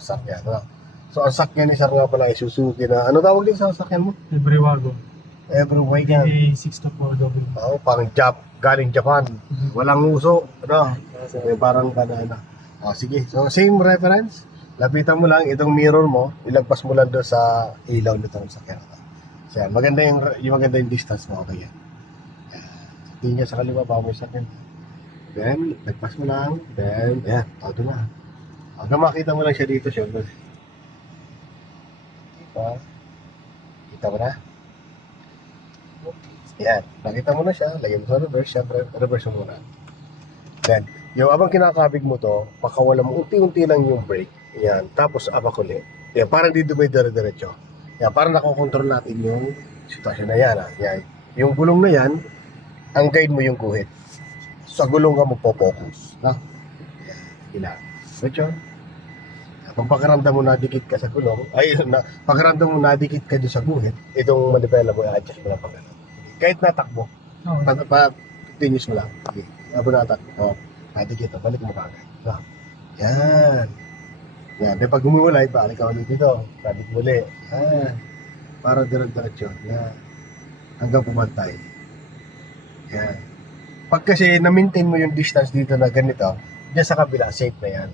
Sakyan, no? So, ang sakyan ni Sir nga pala ay Suzuki na, ano tawag din sa sakyan mo? Everywagon. Everyway yan. A624W. Oo, parang galing Japan. Walang uso, ano? May parang banana. Sige. So, same reference. Lapitan mo lang itong mirror mo, ilagpas mo lang doon sa ilaw nito ng sakyan. So, yan. Maganda yung distance mo. Okay yan. Tingin ka sa kaliwa, baka may sakyan. Then, lagpas mo lang. Then, yan. Todo na. Hanggang makita mo lang siya dito, syempre. Kita mo na? Yan. Nakita mo na siya. Lagyan mo sa reverse. Syempre, reverse mo muna. Then, yung abang kinakabig mo to, pakawala mo unti-unti lang yung brake. Yan. Tapos, abak ulit. Yan. Parang dito may dire-diretso. Yan. Parang nakokontrol natin yung sitwasyon na yan. Yan. Yung gulong na yan, ang guide mo yung guhit. Sa gulong ka magpo-focus. Na? Yan. Ilan. Diretso. Pag pakiramdam mo nadikit ka sa gulong, pakiramdam mo nadikit ka doon sa guhit, itong manibela mo, i-adjust mo lang pag kahit natakbo, continuous mo lang. Okay. Habang natakbo, nadikit, balik mo kagad. No? Yan. Yan. Then pag humiwalay, balik ka ulit dito. Balik mo ulit. Yan. Para direct-direct yan. Hanggang pumantay. Yan. Pag kasi na-maintain mo yung distance dito na ganito, dyan sa kabila, safe na yan.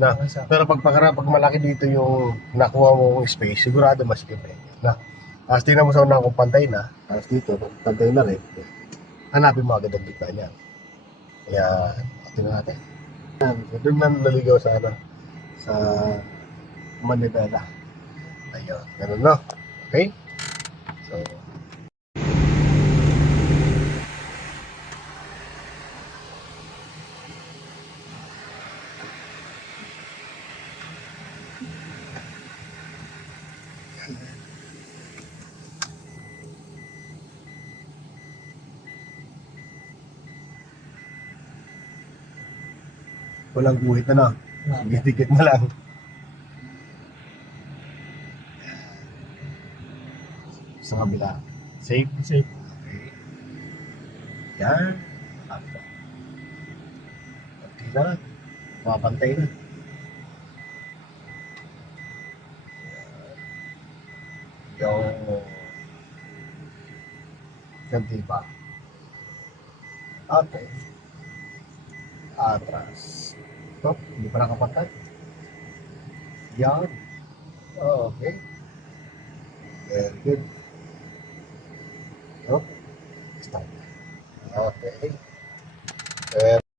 Na, pero pag malaki dito yung nakuha mong space, sigurado masikip na yun. Na, tapos tingnan mo sa una kung pantay na, tapos dito, pantay na rin, hanapin mo agad ang gitna niya. Kaya, tingnan natin. Doon na naligaw sa Manibela. Ayun, ganun no? Okay? So, walang guhit na no? Sige, dikit mo lang. Sa kabila. Safe? Safe. Okay. Yan. Pagti na. Mapantay na. Yung ganti pa. Okay. Atras. Stop. Hindi pa nakapantay. Yan. Okay. Very good. Stop. Okay.